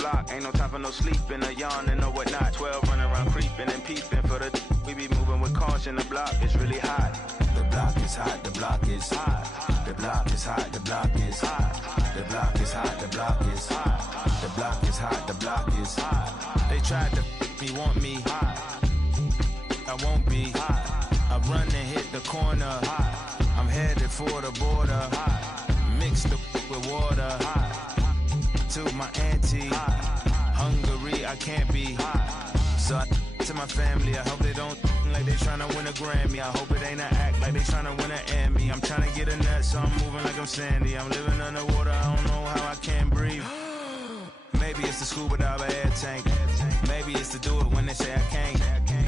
block. Ain't no time for no sleeping, or yawning or whatnot. 12 running around creeping and peeping for the. We be moving with caution. The block is really hot. The block is hot. The block is hot. The block is hot. The block is hot. The block is hot. The block is hot. The block is hot. The block is hot. They tried to me, want me hot. I won't be hot. I run and hit the corner hot. I'm headed for the border hot. Mix the with water hot. To my auntie Hungary, I can't be hot. So I to my family, I hope they don't like they tryna win a Grammy. I hope it ain't an act like they tryna win an Emmy. I'm tryna get a nut, so I'm moving like I'm Sandy. I'm living underwater, I don't know how I can't breathe. Maybe it's the scuba diver air tank. Maybe it's to do it when they say I can't.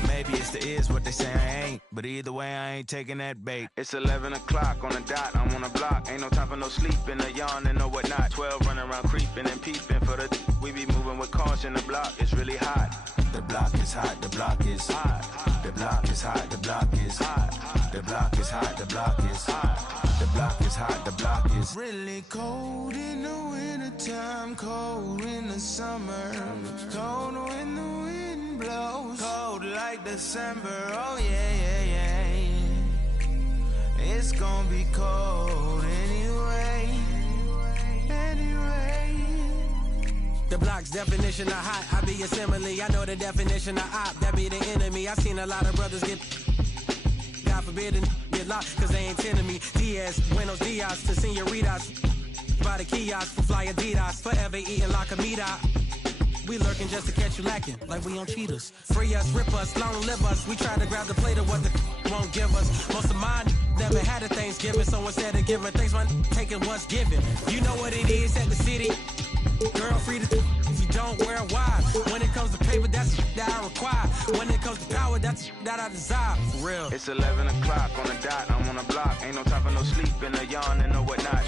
Maybe it's the is what they say I ain't. But either way, I ain't taking that bait. It's 11 o'clock on the dot, I'm on the block. Ain't no time for no sleeping or yawning or whatnot. 12 running around creeping and peeping for the. We be moving with caution, the block is really hot. The block is hot, the block is hot. The block is hot, the block is hot. The block is hot, the block is hot. The block is hot, the block is really cold in the wintertime, cold in the summer, cold when the wind blows, cold like December, oh yeah, yeah, yeah. It's gonna be cold anyway, anyway. The block's definition of hot, I be a simile. I know the definition of op, that be the enemy. I seen a lot of brothers get, God forbid, and get locked, cause they ain't tending me. Diaz, buenos dias to senoritas. By the kiosk for fly Adidas, forever eating la comida. We lurking just to catch you lacking, like we on cheaters. Free us, rip us, long live us. We try to grab the plate of what the won't give us. Most of mine never had a Thanksgiving, so instead of giving thanks, man, taking what's given. You know what it is at the city. Girl, free to if you don't wear why. When it comes to paper, that's that I require. When it comes to power, that's that I desire. For real. It's 11 o'clock on the dot, I'm on the block. Ain't no time for no sleeping or yawning or whatnot.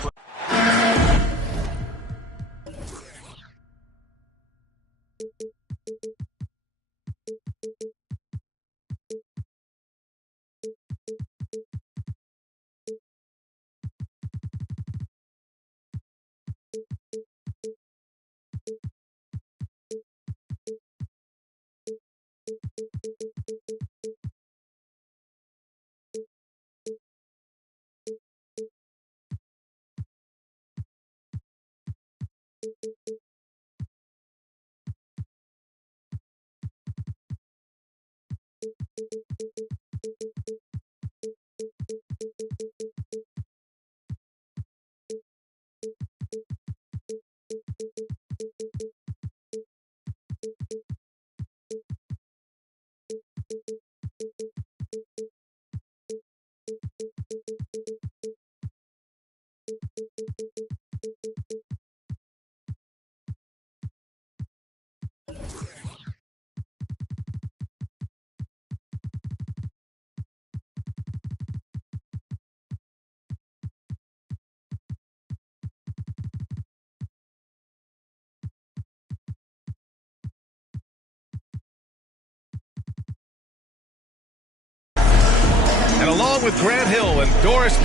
And along with Grant Hill and Doris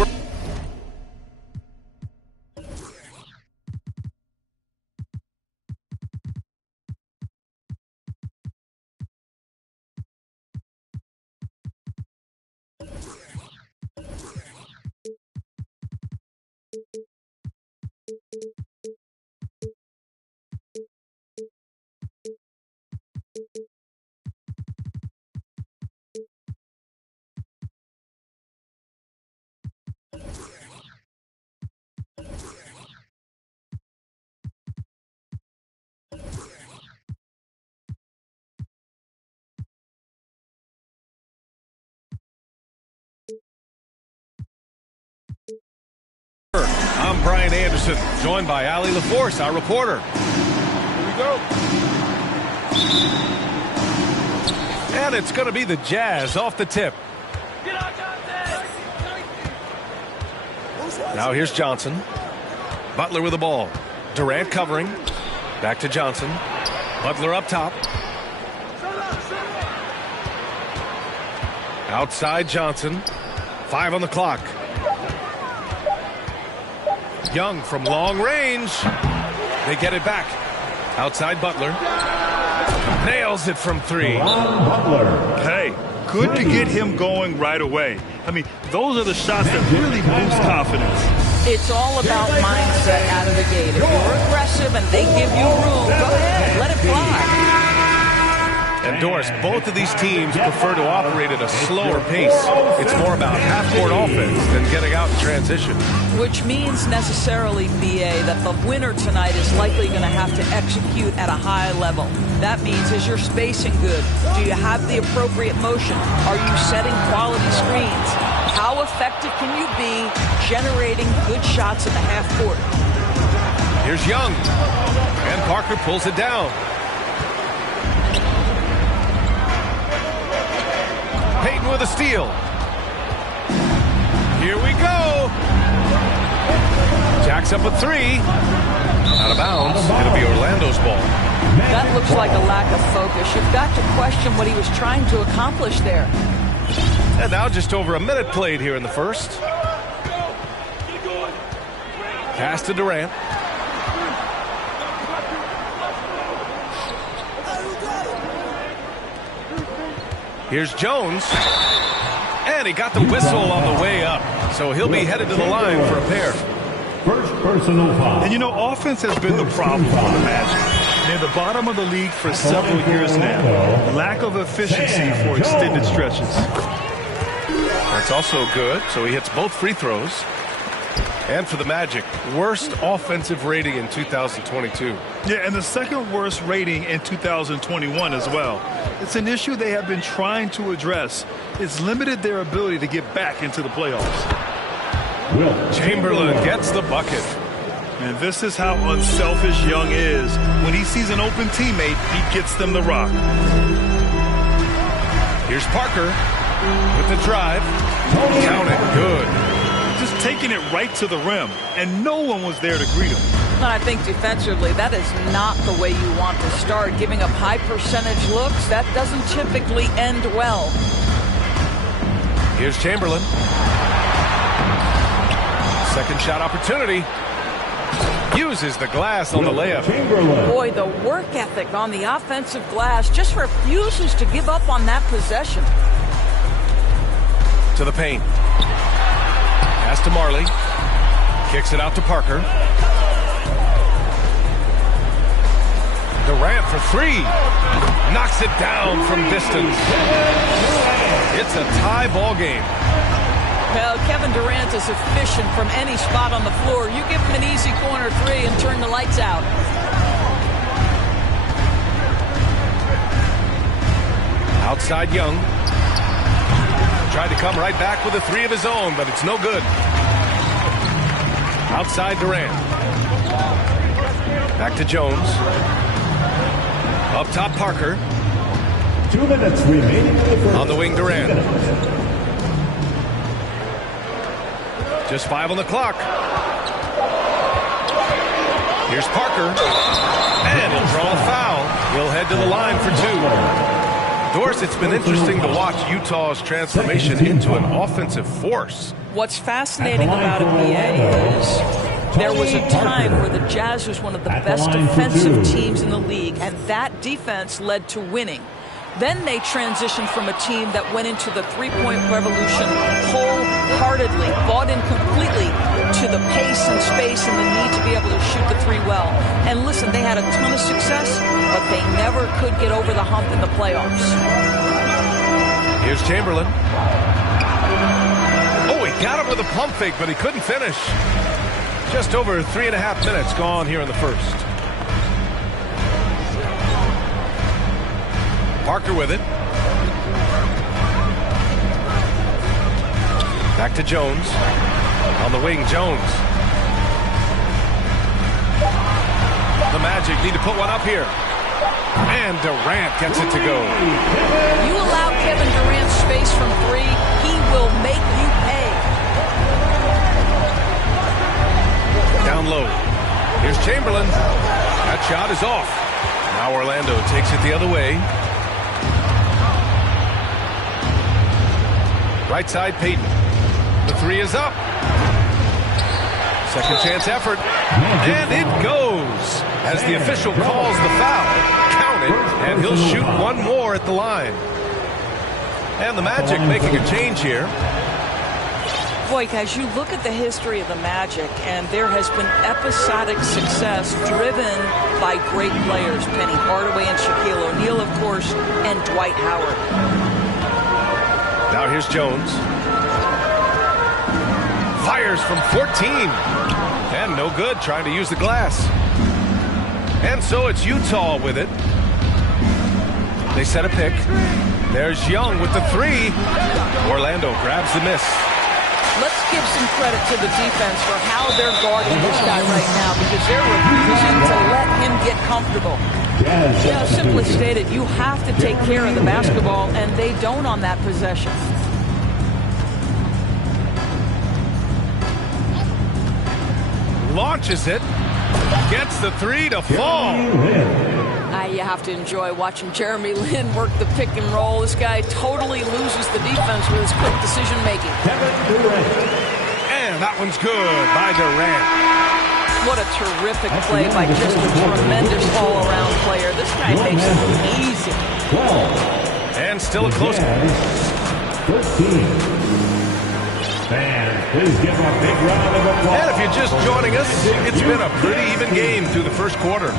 I'm Brian Anderson, joined by Allie LaForce, our reporter. Here we go. And it's going to be the Jazz off the tip. Now here's Johnson. Butler with the ball. Durant covering. Back to Johnson. Butler up top. Outside Johnson. 5 on the clock. Young from long range. They get it back. Outside Butler. Nails it from 3. Hey, good to get him going right away. I mean, those are the shots that really boost confidence. It's all about mindset out of the gate. If you're aggressive and they give you room, go ahead, let it fly. And Doris, both of these teams prefer to operate at a slower pace. It's more about half-court offense than getting out in transition. Which means necessarily, BA, that the winner tonight is likely going to have to execute at a high level. That means, is your spacing good? Do you have the appropriate motion? Are you setting quality screens? How effective can you be generating good shots in the half court? Here's Young. And Parker pulls it down. Payton with a steal. Here we go. Jacks up a 3. Out of bounds. It'll be Orlando's ball. That looks like a lack of focus. You've got to question what he was trying to accomplish there. And now just over a minute played here in the first. Pass to Durant. Here's Jones. And he got the whistle on the way up. So he'll be headed to the line for a pair. First personal foul. And you know, offense has been the problem for the Magic. They're the bottom of the league for several years now. Lack of efficiency for extended stretches. That's also good. So he hits both free throws. And for the Magic, worst offensive rating in 2022. Yeah, and the second worst rating in 2021 as well. It's an issue they have been trying to address. It's limited their ability to get back into the playoffs. Chamberlain gets the bucket. And this is how unselfish Young is. When he sees an open teammate, he gets them the rock. Here's Parker with the drive. Count it. Good. Just taking it right to the rim, and no one was there to greet him. And I think defensively, that is not the way you want to start. Giving up high percentage looks, that doesn't typically end well. Here's Chamberlain. Second shot opportunity. Uses the glass on the layup. Boy, the work ethic on the offensive glass just refuses to give up on that possession. To the paint. Pass to Marley. Kicks it out to Parker. Durant for 3. Knocks it down from distance. It's a tie ball game. Well, Kevin Durant is efficient from any spot on the floor. You give him an easy corner 3 and turn the lights out. Outside Young. Tried to come right back with a 3 of his own, but it's no good. Outside Durant. Back to Jones. Up top Parker. 2 minutes remaining in the first. On the wing Durant. Just 5 on the clock. Here's Parker. And he'll draw a foul. He'll head to the line for 2. Doris, it's been interesting to watch Utah's transformation into an offensive force. What's fascinating about it, BA, is there was a time where the Jazz was one of the best defensive teams in the league, and that defense led to winning. Then they transitioned from a team that went into the three-point revolution wholeheartedly, bought in completely to the pace and space and the need to be able to shoot the 3 well. And listen, they had a ton of success, but they never could get over the hump in the playoffs. Here's Chamberlain. Oh, he got him with a pump fake, but he couldn't finish. Just over 3.5 minutes gone here in the first. Parker with it. Back to Jones. On the wing, Jones. The Magic need to put one up here. And Durant gets it to go. You allow Kevin Durant space from 3, he will make you pay. Down low. Here's Chamberlain. That shot is off. Now Orlando takes it the other way. Right side, Payton. The 3 is up. Second chance effort. And it goes. as the official calls the foul. Count it, and he'll shoot one more at the line. And the Magic making a change here. Boy, guys, you look at the history of the Magic, and there has been episodic success driven by great players. Penny Hardaway and Shaquille O'Neal, of course, and Dwight Howard. Now here's Jones. Fires from 14. And no good, trying to use the glass. And so it's Utah with it. They set a pick. There's Young with the three. Orlando grabs the miss. Let's give some credit to the defense for how they're guarding this guy right now, because they're refusing to let him get comfortable. You know, simply stated, you have to take care of the basketball, and they don't on that possession. Launches it. Gets the three to fall. You have to enjoy watching Jeremy Lin work the pick and roll. This guy totally loses the defense with his quick decision making. And that one's good by Durant. What a terrific play by just a tremendous all-around player. This guy makes it easy. And still a close one. Fans, please give a big round of applause. And if you're just joining us, it's been a pretty even game through the first quarter.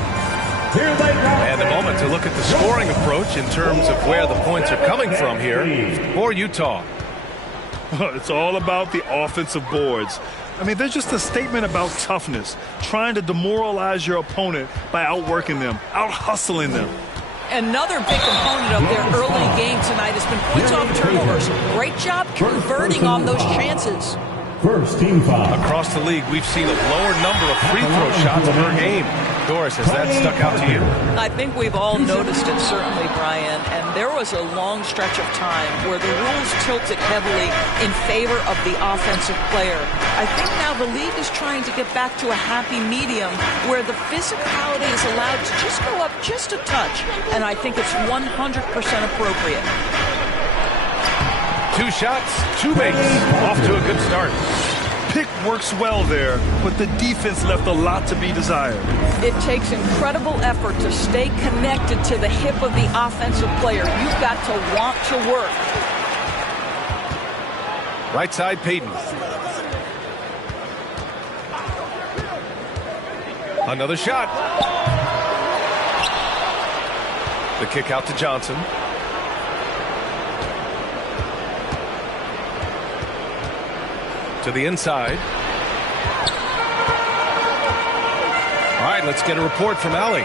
And a moment to look at the scoring approach in terms of where the points are coming from here for Utah. It's all about the offensive boards. I mean, they're just a statement about toughness, trying to demoralize your opponent by outworking them, out-hustling them. Another big component of their early game tonight has been points off turnovers. Great job converting on those chances. First team foul. Across the league, we've seen a lower number of free throw shots per game. Doris, has that stuck out to you? I think we've all noticed it, certainly, Brian. And there was a long stretch of time where the rules tilted heavily in favor of the offensive player. I think now the league is trying to get back to a happy medium where the physicality is allowed to just go up just a touch. And I think it's 100% appropriate. 2 shots, 2 makes. Off to a good start. Pick works well there, but the defense left a lot to be desired. It takes incredible effort to stay connected to the hip of the offensive player. You've got to want to work. Right side, Payton. Another shot. The kick out to Johnson. To the inside. All right, let's get a report from Allie.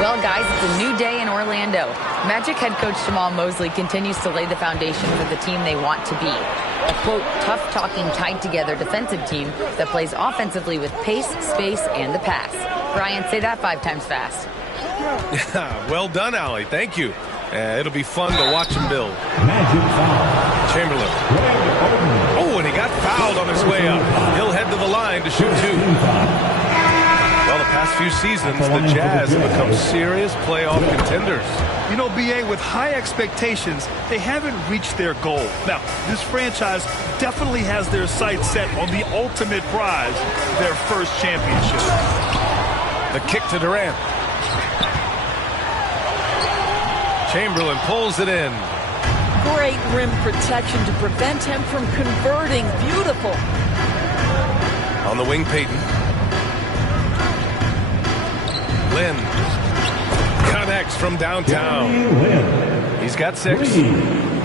Well, guys, it's a new day in Orlando. Magic head coach Jamal Mosley continues to lay the foundation for the team they want to be. A, quote, tough-talking, tied-together defensive team that plays offensively with pace, space, and the pass. Brian, say that 5 times fast. Well done, Allie. Thank you. It'll be fun to watch him build. Chamberlain. Oh, and he got fouled on his way up. He'll head to the line to shoot 2. Well, the past few seasons, the Jazz have become serious playoff contenders. You know, B.A., with high expectations, they haven't reached their goal. Now, this franchise definitely has their sights set on the ultimate prize, their first championship. The kick to Durant. Chamberlain pulls it in. Great rim protection to prevent him from converting. Beautiful. On the wing, Payton. Lin connects from downtown. He's got 6.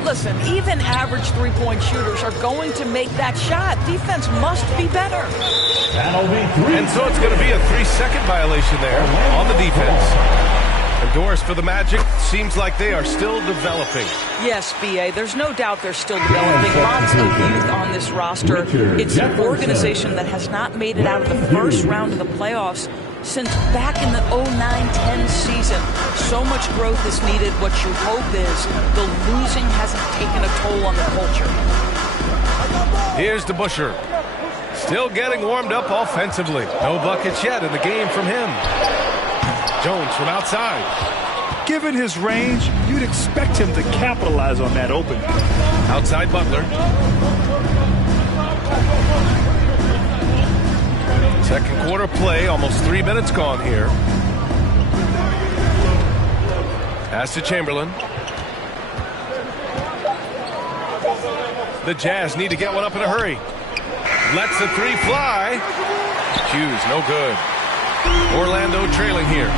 Listen, even average three-point shooters are going to make that shot. Defense must be better. That'll be 3. And so it's going to be a 3-second violation there on the defense. And Doris, for the Magic, seems like they are still developing. Yes, B.A., there's no doubt they're still developing. Lots of youth on this roster. It's an organization that has not made it out of the first round of the playoffs since back in the 09-10 season. So much growth is needed. What you hope is the losing hasn't taken a toll on the culture. Here's DeBusschere. Still getting warmed up offensively. No buckets yet in the game from him. Jones from outside. Given his range, you'd expect him to capitalize on that opening. Outside Butler. Second quarter play, almost 3 minutes gone here. Pass to Chamberlain. The Jazz need to get one up in a hurry. Lets the three fly. Hughes, no good. Orlando trailing here.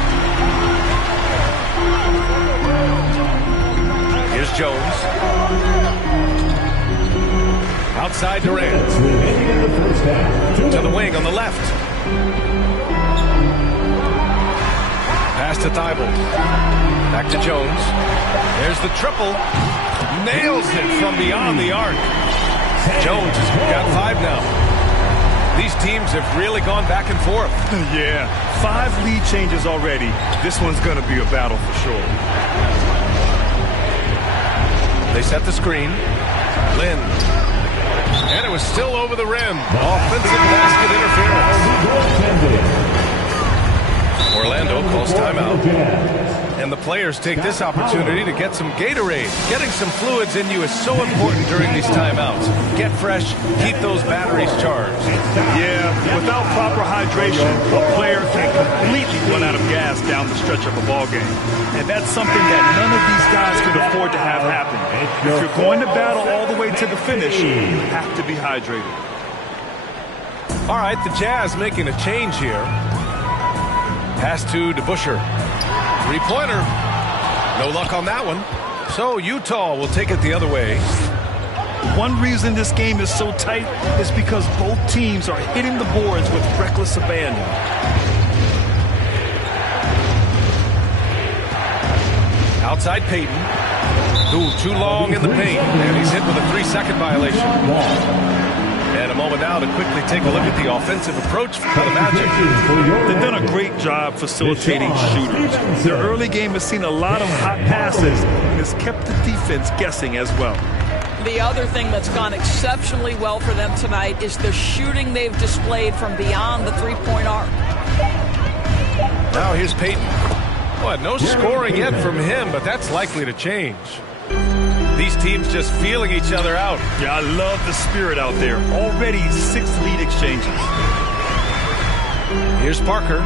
Here's Jones. Outside Durant. To the wing on the left. Pass to Thibault. Back to Jones. There's the triple. Nails it from beyond the arc. Jones has got 5 now. These teams have really gone back and forth. Yeah, 5 lead changes already. This one's going to be a battle for sure. They set the screen. Lynn. And it was still over the rim. Offensive basket interference. Orlando calls timeout. And the players take this opportunity to get some Gatorade. Getting some fluids in you is so important during these timeouts. Get fresh, keep those batteries charged. Yeah, without proper hydration, a player can completely run out of gas down the stretch of a ball game. And that's something that none of these guys can afford to have happen. If you're going to battle all the way to the finish, you have to be hydrated. All right, the Jazz making a change here. Pass to DeBusschere. Three-pointer. No luck on that one. So Utah will take it the other way. One reason this game is so tight is because both teams are hitting the boards with reckless abandon. Outside Payton. Ooh, too long in the paint. And he's hit with a 3-second violation. And a moment now to quickly take a look at the offensive approach for the Magic. They've done a great job facilitating shooters. Their early game has seen a lot of hot passes and has kept the defense guessing as well. The other thing that's gone exceptionally well for them tonight is the shooting they've displayed from beyond the three-point arc. Now here's Payton. Well, no scoring yet from him, but that's likely to change. These teams just feeling each other out. Yeah, I love the spirit out there. Already 6 lead exchanges. Here's Parker.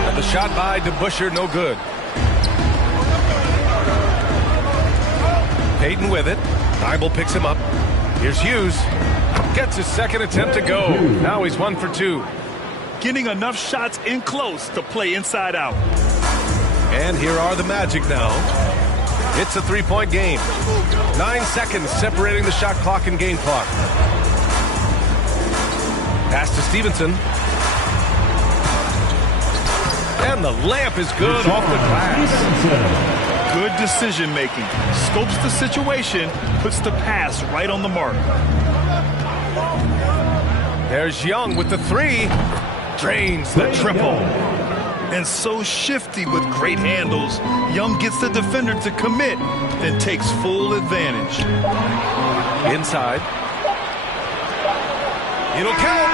And the shot by DeBusschere, no good. Payton with it. Thibault picks him up. Here's Hughes. Gets his second attempt to go. Now he's 1 for 2. Getting enough shots in close to play inside out. And here are the Magic now. It's a 3-point game. 9 seconds separating the shot clock and game clock. Pass to Stevenson. And the layup is good off the glass. Good decision making. Scopes the situation, puts the pass right on the mark. There's Young with the 3. Drains the triple. And so shifty with great handles. Young gets the defender to commit, then takes full advantage. Inside. It'll count.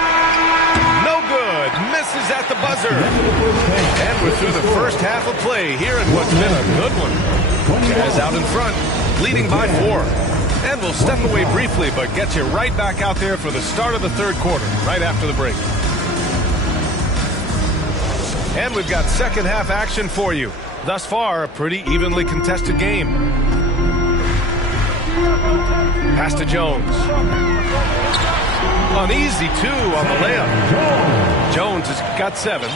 No good. Misses at the buzzer. And we're through the first half of play here in what's been a good one. Jazz out in front, leading by 4. And we'll step away briefly, but get you right back out there for the start of the third quarter, right after the break. And we've got second half action for you. Thus far, a pretty evenly contested game. Pass to Jones. An easy 2 on the layup. Jones has got 7.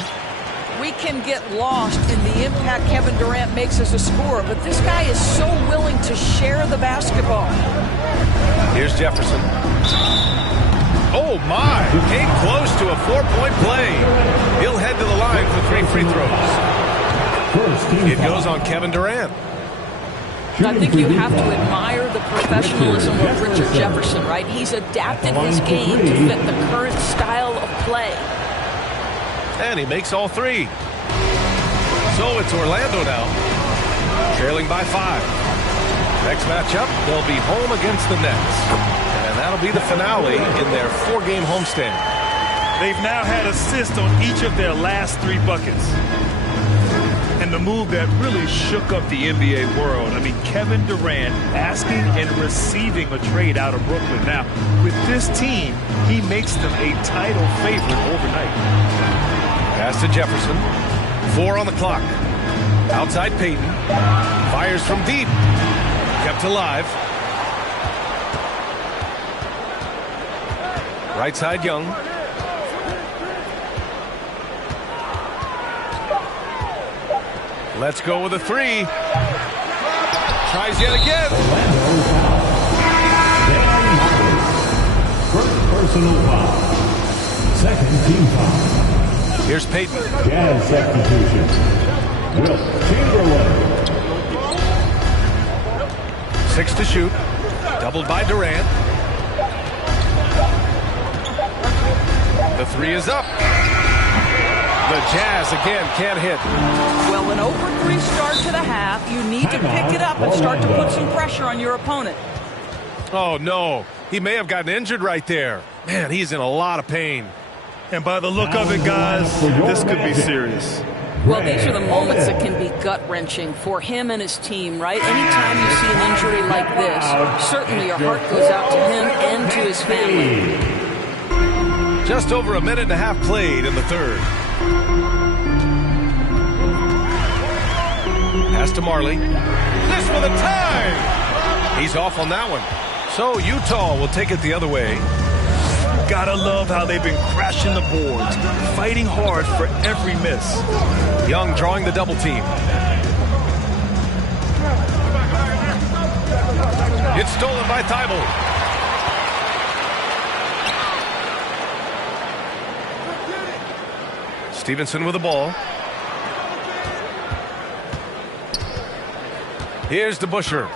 We can get lost in the impact Kevin Durant makes as a scorer, but this guy is so willing to share the basketball. Here's Jefferson. Oh, my. Came close to a 4-point play. He'll head to the line for 3 free throws. It goes on Kevin Durant. I think you have to admire the professionalism of Richard Jefferson, right? He's adapted his game to fit the current style of play. And he makes all 3. So it's Orlando now, trailing by 5. Next matchup, they'll be home against the Nets. And that'll be the finale in their 4-game homestand. They've now had assists on each of their last 3 buckets. And the move that really shook up the NBA world. I mean, Kevin Durant asking and receiving a trade out of Brooklyn. Now, with this team, he makes them a title favorite overnight. Pass to Jefferson. 4 on the clock. Outside Payton. Fires from deep. Kept alive. Right side Young. Let's go with a three. Tries yet again. First personal foul. Second team foul. Here's Payton. Jazz substitution. Wilt Chamberlain. 6 to shoot. Doubled by Durant. The three is up. The Jazz again can't hit. Well, an over 3 start to the half. You need to pick it up and start to put some pressure on your opponent. Oh, no. He may have gotten injured right there. Man, he's in a lot of pain. And by the look of it, guys, this could be serious. Well, these are the moments that can be gut-wrenching for him and his team, right? Anytime you see an injury like this, certainly your heart goes out to him and to his family. Just over a minute and a half played in the third. Pass to Marley. This for the tie! He's off on that one. So Utah will take it the other way. Gotta love how they've been crashing the boards, fighting hard for every miss. Young drawing the double team. It's stolen by Thibault. Stevenson with the ball. Here's DeBusschere.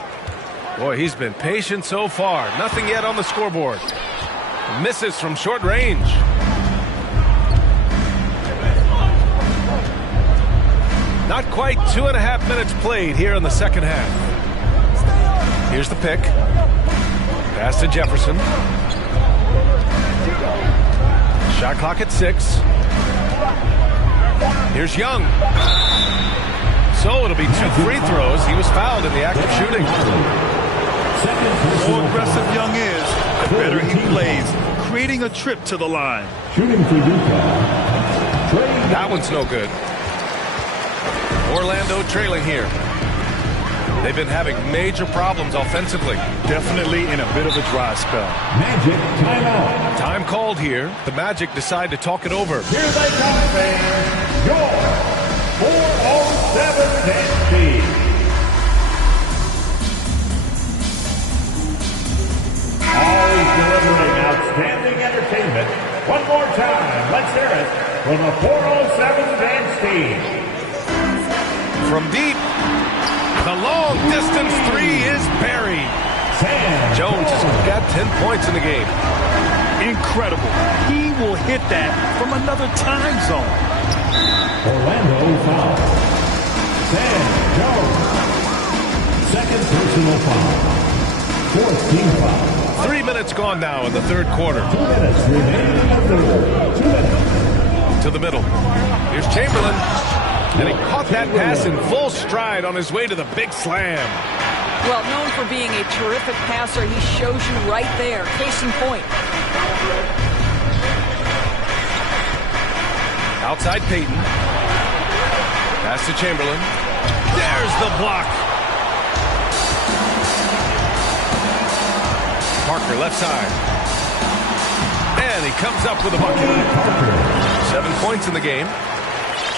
Boy, he's been patient so far. Nothing yet on the scoreboard. Misses from short range. Not quite 2.5 minutes played here in the second half. Here's the pick. Pass to Jefferson. Shot clock at 6. Here's Young. So it'll be 2 free throws. He was fouled in the act of shooting. The more aggressive Young is, the better he plays, creating a trip to the line. Shooting for Utah. That one's no good. Orlando trailing here. They've been having major problems offensively. Definitely in a bit of a dry spell. Magic timeout. Time called here. The Magic decide to talk it over. Here they come, fans. Your 407 dance team. Always delivering outstanding entertainment. One more time, let's hear it from the 407 dance team. From deep, the long distance three is buried. Jones has got 10 points in the game. Incredible. He will hit that from another time zone. Orlando foul. Sam Jones. Second personal foul. Fourth team foul. 3 minutes gone now in the third quarter. 2 minutes remaining in the third. 2 minutes. To the middle. Here's Chamberlain. And he caught that pass in full stride on his way to the big slam. Well, known for being a terrific passer, he shows you right there. Case in point. Outside Payton. Pass to Chamberlain. There's the block. Parker left side. And he comes up with a bucket. 7 points in the game.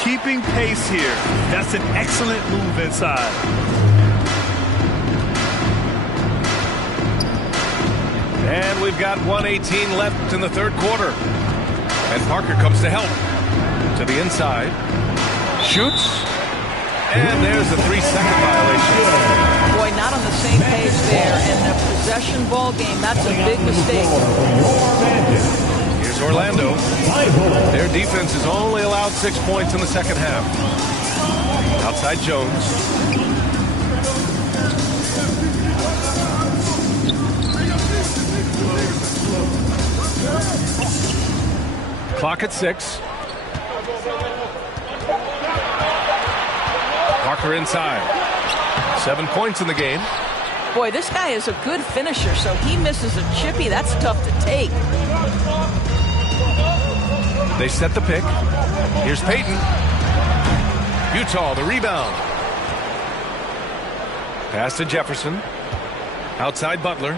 Keeping pace here. That's an excellent move inside. And we've got 1:18 left in the third quarter. And Parker comes to help. To the inside. Shoots. And there's a 3-second violation. Boy, not on the same page there. And a possession ball game, that's a big mistake. Here's Orlando. Their defense has only allowed 6 points in the second half. Outside Jones. Clock at 6. Parker inside. 7 points in the game. Boy, this guy is a good finisher, so he misses a chippy. That's tough to take. They set the pick. Here's Payton. Utah, the rebound. Pass to Jefferson. Outside Butler.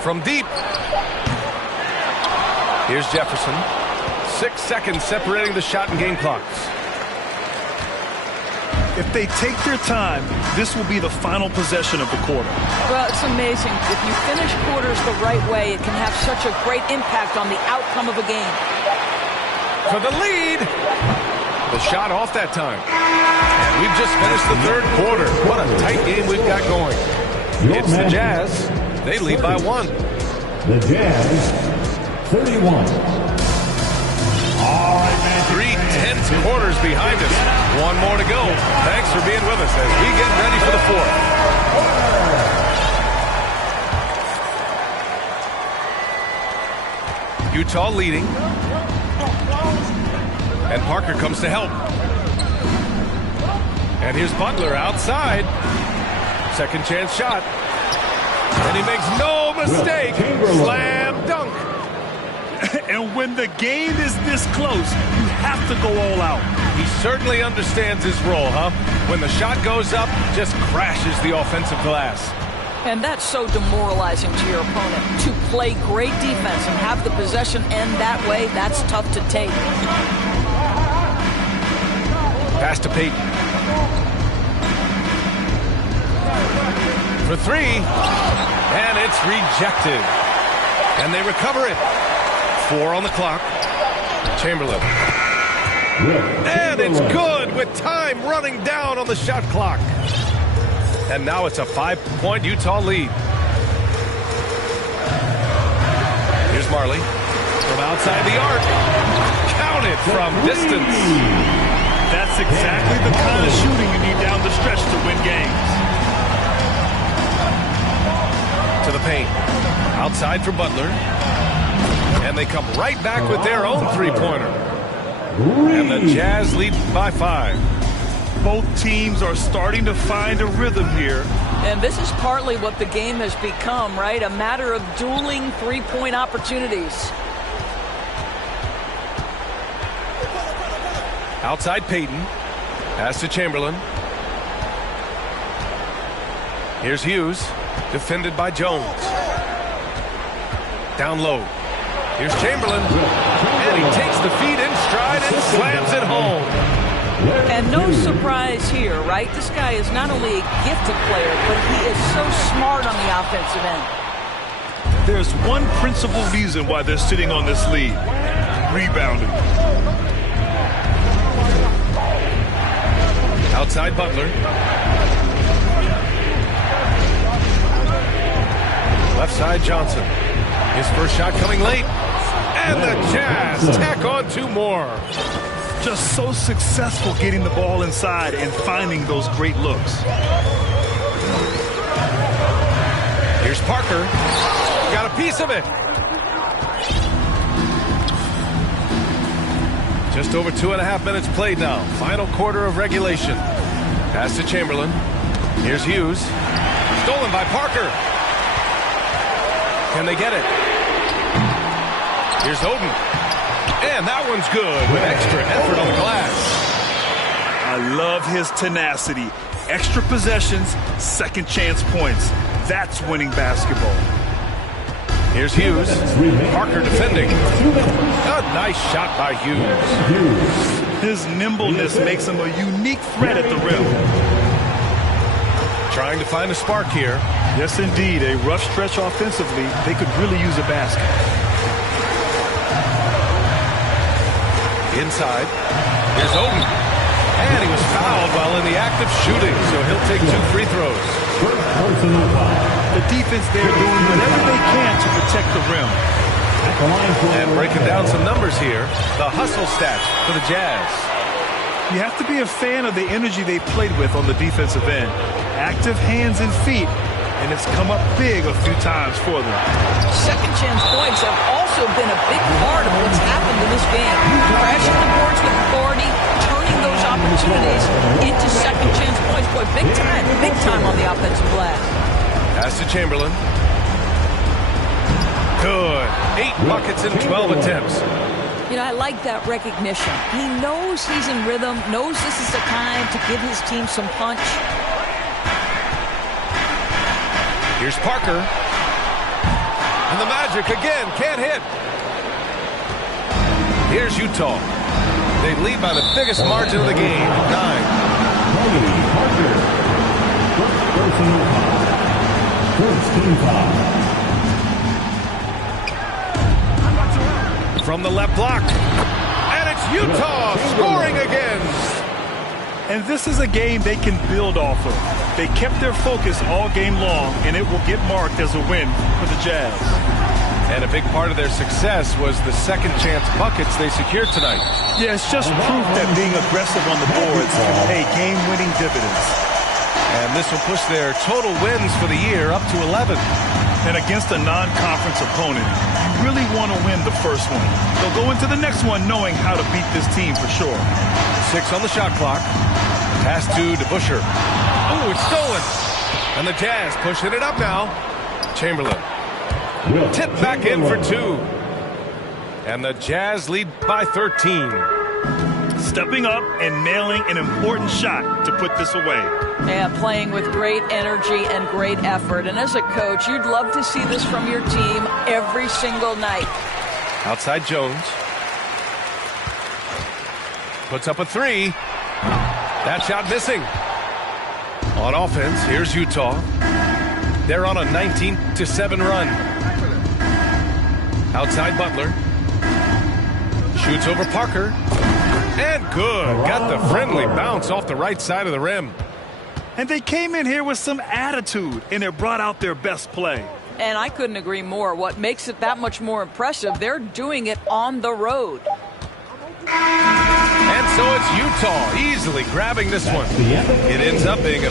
From deep. Here's Jefferson. 6 seconds separating the shot and game clocks. If they take their time, this will be the final possession of the quarter. Well, it's amazing. If you finish quarters the right way, it can have such a great impact on the outcome of a game. For the lead. The shot off that time. And we've just finished the third quarter. What a tight game we've got going. It's the Jazz. They lead by 1. The Jazz, 31. All right, man. 3 tense quarters behind us. 1 more to go. Thanks for being with us as we get ready for the fourth. Utah leading. And Parker comes to help. And here's Butler outside. Second chance shot. And he makes no mistake. Slam dunk. And when the game is this close, you have to go all out. He certainly understands his role, huh? When the shot goes up, just crashes the offensive glass. And that's so demoralizing to your opponent. To play great defense and have the possession end that way, that's tough to take. Pass to Payton. For 3. And it's rejected. And they recover it. 4 on the clock. Chamberlain. And it's good with time running down on the shot clock. And now it's a 5-point Utah lead. Here's Marley. From outside the arc. Counted from distance. That's exactly the kind of shooting you need down the stretch to win games. To the paint. Outside for Butler. And they come right back with their own three-pointer. And the Jazz lead by 5. Both teams are starting to find a rhythm here. And this is partly what the game has become, right? A matter of dueling three-point opportunities. Outside Payton. Pass to Chamberlain. Here's Hughes. Defended by Jones. Down low. Here's Chamberlain. And he takes the feet in stride and slams it home. And no surprise here, right? This guy is not only a gifted player, but he is so smart on the offensive end. There's one principal reason why they're sitting on this lead. Rebounding. Outside Butler. Left side Johnson. His first shot coming late. And the Jazz tack on 2 more. Just so successful getting the ball inside and finding those great looks. Here's Parker. Got a piece of it. Just over 2.5 minutes played now. Final quarter of regulation. Pass to Chamberlain. Here's Hughes. Stolen by Parker. Can they get it? Here's Oden. And that one's good with extra effort on the glass. I love his tenacity. Extra possessions, second chance points. That's winning basketball. Here's Hughes. Parker defending. A nice shot by Hughes. His nimbleness makes him a unique threat at the rim. Trying to find a spark here. Yes, indeed. A rough stretch offensively. They could really use a basket. Inside. Here's Oden. And he was fouled while in the act of shooting, so he'll take 2 free throws. The defense there doing whatever they can to protect the rim. And breaking down some numbers here, the hustle stats for the Jazz. You have to be a fan of the energy they played with on the defensive end. Active hands and feet, and it's come up big a few times for them. Second chance points have also been a big part of what's happened in this game. Crashing the boards with authority, turning those opportunities into second chance points. Boy, big time on the offensive glass. Pass to Chamberlain. Good. 8 buckets in 12 attempts. You know, I like that recognition. He knows he's in rhythm, knows this is the time to give his team some punch. Here's Parker. And the Magic again can't hit. Here's Utah. They lead by the biggest margin of the game, 9. From the left block. And it's Utah scoring again. And this is a game they can build off of. They kept their focus all game long, and it will get marked as a win for the Jazz. And a big part of their success was the second chance buckets they secured tonight. Yeah, it's just proof that being aggressive on the boards can pay game-winning dividends. And this will push their total wins for the year up to 11. And against a non-conference opponent, you really want to win the first one. They'll go into the next one knowing how to beat this team for sure. 6 on the shot clock. Pass to DeBusschere. Oh, it's stolen. And the Jazz pushing it up now. Chamberlain. Tip back in for 2. And the Jazz lead by 13. Stepping up and nailing an important shot to put this away. Yeah, playing with great energy and great effort. And as a coach, you'd love to see this from your team every single night. Outside Jones. Puts up a 3. That shot missing. On offense, here's Utah. They're on a 19-7 run. Outside Butler. Shoots over Parker. And good. Got the friendly bounce off the right side of the rim. And they came in here with some attitude, and they brought out their best play. And I couldn't agree more. What makes it that much more impressive, they're doing it on the road. And so it's Utah easily grabbing this one. It ends up being a